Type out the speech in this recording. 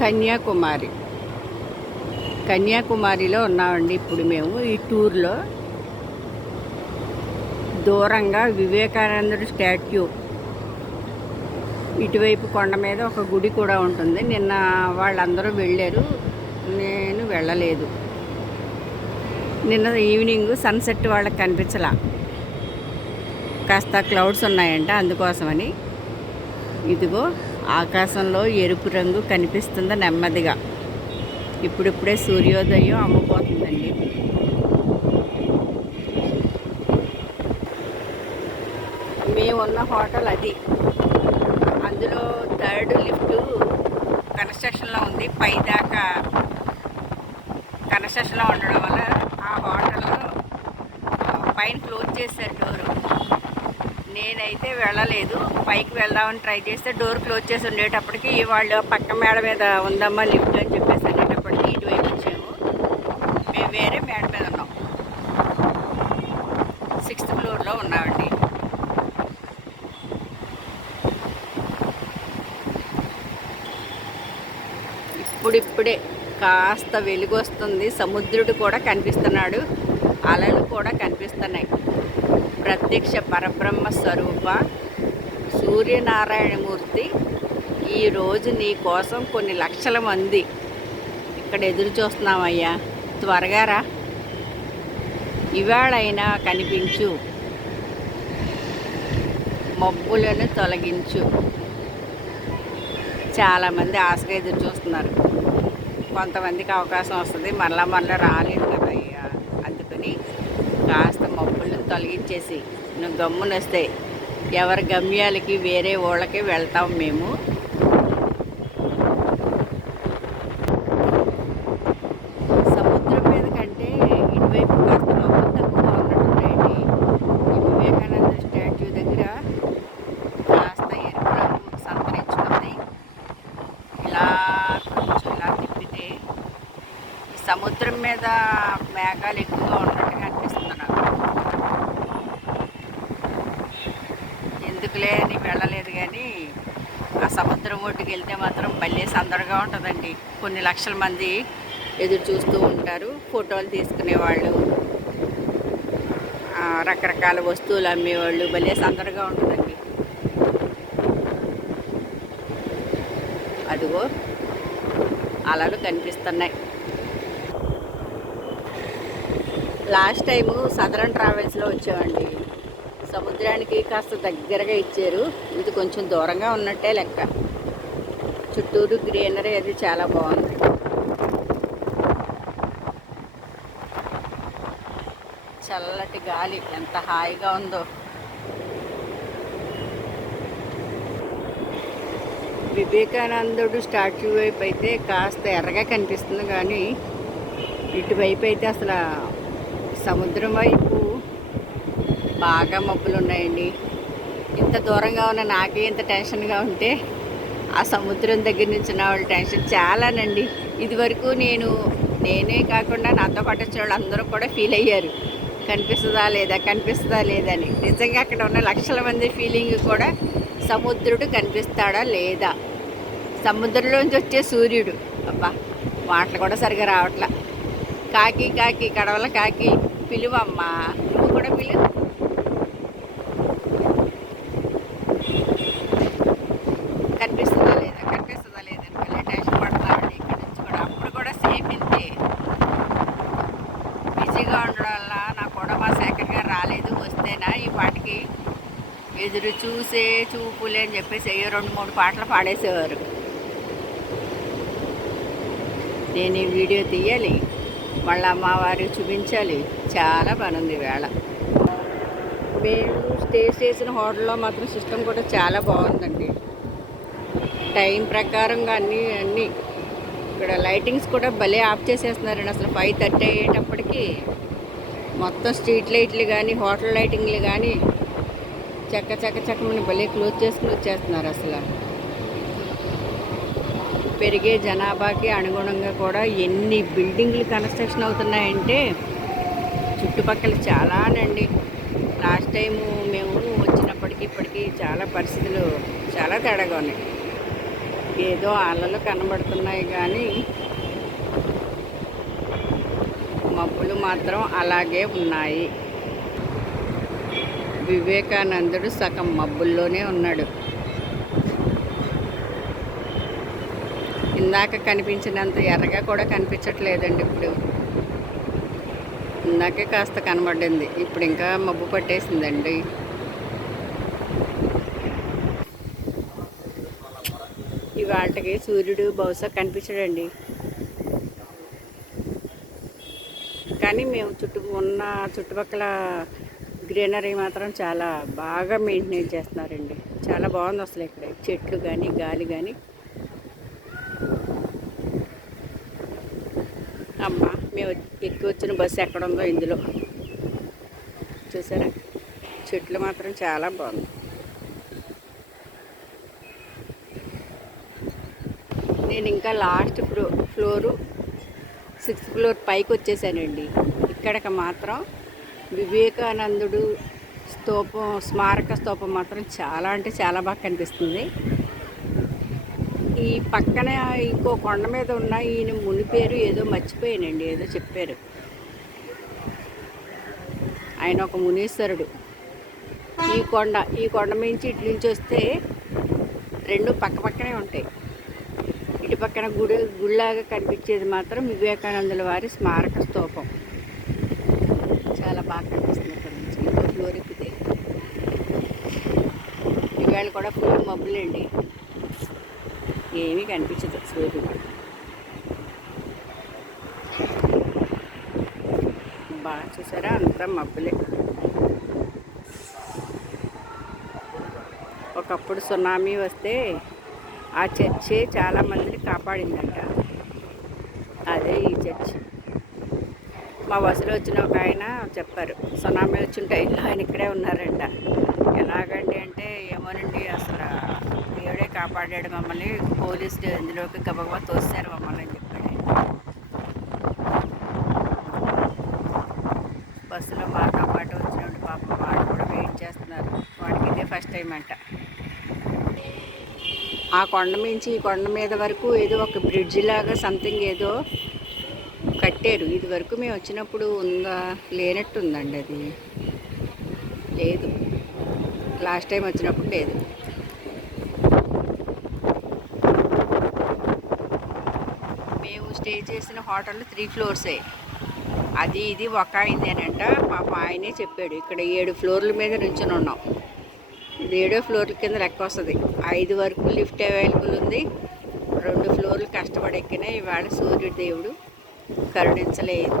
కన్యాకుమారి. కన్యాకుమారిలో ఉన్నామండి ఇప్పుడు మేము. ఈ టూర్లో దూరంగా వివేకానందుడు స్టాట్యూ. ఇటువైపు కొండ మీద ఒక గుడి కూడా ఉంటుంది. నిన్న వాళ్ళందరూ వెళ్ళారు. నేను వెళ్ళలేదు. నిన్న ఈవినింగ్ సన్సెట్ వాళ్ళకి కనిపించలా. కాస్త క్లౌడ్స్ ఉన్నాయంట అందుకోసమని. ఇదిగో ఆకాశంలో ఎరుపు రంగు కనిపిస్తుంది నెమ్మదిగా. ఇప్పుడిప్పుడే సూర్యోదయం అమ్మపోతుందండి మేమున్న హోటల్ అది. అందులో థర్డ్ లిఫ్ట్ కన్స్ట్రక్షన్లో ఉంది. పైదాకా కన్స్ట్రక్షన్లో ఉండడం వల్ల ఆ హోటల్లో పైన క్లోజ్ చేశారు డోరు. నేనైతే వెళ్ళలేదు. పైకి వెళ్దామని ట్రై చేస్తే డోర్ క్లోజ్ చేసి ఉండేటప్పటికి వాళ్ళు పక్క మేడ మీద ఉందమ్మా లిఫ్ట్ అని చెప్పేసి అనేటప్పటికి ఇటువైపు వచ్చాము. మేము వేరే మేడ మీద ఉన్నాం. సిక్స్త్ ఫ్లోర్లో ఉన్నామండి. ఇప్పుడిప్పుడే కాస్త వెలుగు వస్తుంది సముద్రుడు కూడా కనిపిస్తున్నాడు. అలలు కూడా కనిపిస్తున్నాయి. ప్రత్యక్ష పరబ్రహ్మ స్వరూప సూర్యనారాయణమూర్తి ఈరోజు నీ కోసం కొన్ని లక్షల మంది ఇక్కడ ఎదురు చూస్తున్నామయ్యా. త్వరగా రా. ఇవాళైనా కనిపించు. మబ్బులను తొలగించు. చాలామంది ఆశగా ఎదురు చూస్తున్నారు. కొంతమందికి అవకాశం వస్తుంది. మళ్ళా మళ్ళీ రాలేదు కదా అయ్యా అందుకని కాస్త మబ్బులను తొలగించేసి నువ్వు గమ్మునొస్తే ఎవరి గమ్యాలకి వేరే ఊళ్ళకి వెళ్తాం మేము. సముద్రం మీద మేఘాలు ఎక్కువగా కాస్త మబ్బులు తక్కువ ఉన్నట్టున్నాయండి ఈ వివేకానంద స్టాట్యూ దగ్గర కాస్త ఎరుపు రంగు సంతరించుకుంది ఇలా కొంచెం ఇలా తిప్పితే ఈ సముద్రం మీద మేఘాలు ఎక్కువగా ఉన్నట్టుగా అనిపిస్తుంది నాకు ఎందుకులే అని వెళ్ళలేదు కానీ ఆ సముద్రం ఒడ్డుకి వెళ్తే మాత్రం భలే సందడిగా ఉంటుందండి. కొన్ని లక్షల మంది ఎదురు చూస్తూ ఉంటారు ఫోటోలు తీసుకునేవాళ్ళు రకరకాల వస్తువులు అమ్మేవాళ్ళు భలే సందడిగా ఉంటుందండి. అదిగో అలలు కనిపిస్తున్నాయి. లాస్ట్ టైము సదరన్ ట్రావెల్స్లో వచ్చామండి. సముద్రానికి కాస్త దగ్గరగా ఇచ్చారు. ఇది కొంచెం దూరంగా ఉన్నట్టే లెక్క. చుట్టూరు గ్రీనరీ అది చాలా బాగుంది. చల్లటి గాలి ఎంత హాయిగా ఉందో. వివేకానందుడు స్టాచ్యూ వైపు అయితే కాస్త ఎర్రగా కనిపిస్తుంది కానీ ఇటువైపు అయితే అసలు సముద్రం వైపు బాగా మబ్బులు ఉన్నాయండి. ఇంత దూరంగా ఉన్న నాకే ఇంత టెన్షన్గా ఉంటే ఆ సముద్రం దగ్గర నుంచి ఉన్న వాళ్ళ టెన్షన్ చాలానండి. ఇదివరకు నేను నేనే కాకుండా నాతో పాటు వచ్చిన వాళ్ళు అందరూ కూడా ఫీల్ అయ్యారు. కనిపిస్తుందా లేదా కనిపిస్తుందా లేదా అని. నిజంగా అక్కడ ఉన్న లక్షల మంది ఫీలింగ్ కూడా సముద్రుడు కనిపిస్తాడా లేదా? సముద్రంలోంచి వచ్చే సూర్యుడు. అబ్బా! మాటలు కూడా సరిగా రావట్లా. కాకి కాకి కడవల కాకి పిలువమ్మా. నువ్వు కూడా పిలువు కనిపిస్తుందా లేదా? కనిపిస్తుందా లేదని మళ్ళీ టెన్షన్ పడతామండి ఇక్కడ నుంచి కూడా అప్పుడు కూడా సేమ్ ఇంతే. బిజీగా ఉండడం వల్ల నా కూడా మా శేఖర్ గారు రాలేదు. వస్తేనా ఈ పాటకి? ఎదురు చూసే చూపులే అని చెప్పేసి అయ్యో రెండు మూడు పాటలు పాడేసేవారు. నేను ఈ వీడియో తీయాలి. మళ్ళీ అమ్మవారికి చూపించాలి. చాలా బాగుంది వేళ. మేము స్టే చేసిన హోటల్లో మాత్రం సిస్టమ్ కూడా చాలా బాగుందండి. టైం ప్రకారంగా అన్నీ అన్నీ. ఇక్కడ లైటింగ్స్ కూడా భలే ఆఫ్ చేసేస్తున్నారండి. అసలు ఫైవ్ థర్టీ అయ్యేటప్పటికి మొత్తం స్ట్రీట్ లైట్లు కానీ హోటల్ లైటింగ్లు కానీ చక్క చక్క చక్కమని భలే క్లోజ్ చేసుకుని వచ్చేస్తున్నారు అసలు. పెరిగే జనాభాకి అనుగుణంగా కూడా ఎన్ని బిల్డింగ్లు కన్స్ట్రక్షన్ అవుతున్నాయంటే చుట్టుపక్కల చాలానండి. లాస్ట్ టైము మేము వచ్చినప్పటికి ఇప్పటికీ చాలా పరిస్థితులు చాలా తేడాగా ఉన్నాయి. ఏదో అలలు కనబడుతున్నాయి కానీ మబ్బులు మాత్రం అలాగే ఉన్నాయి. వివేకానందుడు సగం మబ్బుల్లోనే ఉన్నాడు. ఇందాక కనిపించినంత ఎర్రగా కూడా కనిపించట్లేదండి ఇప్పుడు. ఇందాకే కాస్త కనబడింది. ఇప్పుడు ఇంకా మబ్బు పట్టేసిందండి. ఇవాళకి సూర్యుడు బహుశా కనిపించడండి. కానీ మేము చుట్టూ ఉన్న చుట్టుపక్కల గ్రీనరీ మాత్రం చాలా బాగా మెయింటైన్ చేస్తున్నారండి. చాలా బాగుంది అసలు ఇక్కడ. చెట్లు కానీ గాలి కానీ అమ్మ మేము ఎక్కి వచ్చిన బస్సు ఎక్కడ ఉందో ఇందులో. చూసారా? చెట్లు మాత్రం చాలా బాగుంది. నేను ఇంకా last flow floor sixth floor పైకి వచ్చేసానండి. ఇక్కడికి మాత్రం వివేకానందుడు స్తూపం స్మారక స్తూపం మాత్రం చాలా అంటే చాలా బాగా కనిపిస్తుంది. ఈ పక్కన ఇంకో కొండ మీద ఉన్న ఈయన ముని పేరు ఏదో మర్చిపోయానండి ఏదో చెప్పారు. ఆయన ఒక మునీశ్వరుడు. ఈ కొండ ఈ కొండ నుంచి ఇటు నుంచి వస్తే రెండు పక్క పక్కనే ఉంటాయి. ఇటు పక్కన గుడి గుడిలాగా కనిపించేది మాత్రం వివేకానందుల వారి స్మారక స్తూపం. చాలా బాగా కనిపిస్తుంది ఇక్కడ నుంచి. ఇంకో ఫ్లోర్ ఎక్కితే. ఇవాళ కూడా ఫుల్ మబ్బులండి. ఏమీ కనిపించదు సూర్యుడు బాగా చూసారా? అంతా మబ్బులే. ఒకప్పుడు సునామీ వస్తే ఆ చర్చే చాలా మందిని కాపాడిందంట. అదే ఈ చర్చ్. మా బస్సులో వచ్చిన ఒక ఆయన చెప్పారు సునామీ వచ్చిన టైంలో ఆయన ఇక్కడే ఉన్నారంట. ఎలాగండి అంటే ఏమోనండి అసలు దేవుడే కాపాడాడు మమ్మల్ని. పోలీసులు ఇందులోకి గబగబా తోస్తారు మమ్మల్ని అని చెప్పాడు బస్సులో మాతో పాటు వచ్చినప్పుడు పాపం వాడు కూడా వెయిట్ చేస్తున్నారు. వాడికి ఇదే ఫస్ట్ టైం అంట. ఆ కొండ మించి ఈ కొండ మీద వరకు ఏదో ఒక బ్రిడ్జ్ లాగా సంథింగ్ ఏదో కట్టారు. ఇది వరకు మేము వచ్చినప్పుడు ఉందా? లేనట్టుందండి అది. లేదు. లాస్ట్ టైం వచ్చినప్పుడు లేదు. మేము స్టే చేసిన హోటల్ త్రీ ఫ్లోర్సే అది ఇది ఒక అయిందేనంట పాప ఆయనే చెప్పాడు. ఇక్కడ ఏడు ఫ్లోర్ల మీద నుంచుని ఉన్నాం. ఇది ఏడో ఫ్లోర్ల కింద లెక్క వస్తుంది. ఐదు వరకు లిఫ్ట్ అవైలబుల్ ఉంది. రెండు ఫ్లోర్లు కష్టపడి ఎక్కినా ఇవాళ సూర్యుడు దేవుడు కరుణించలేదు.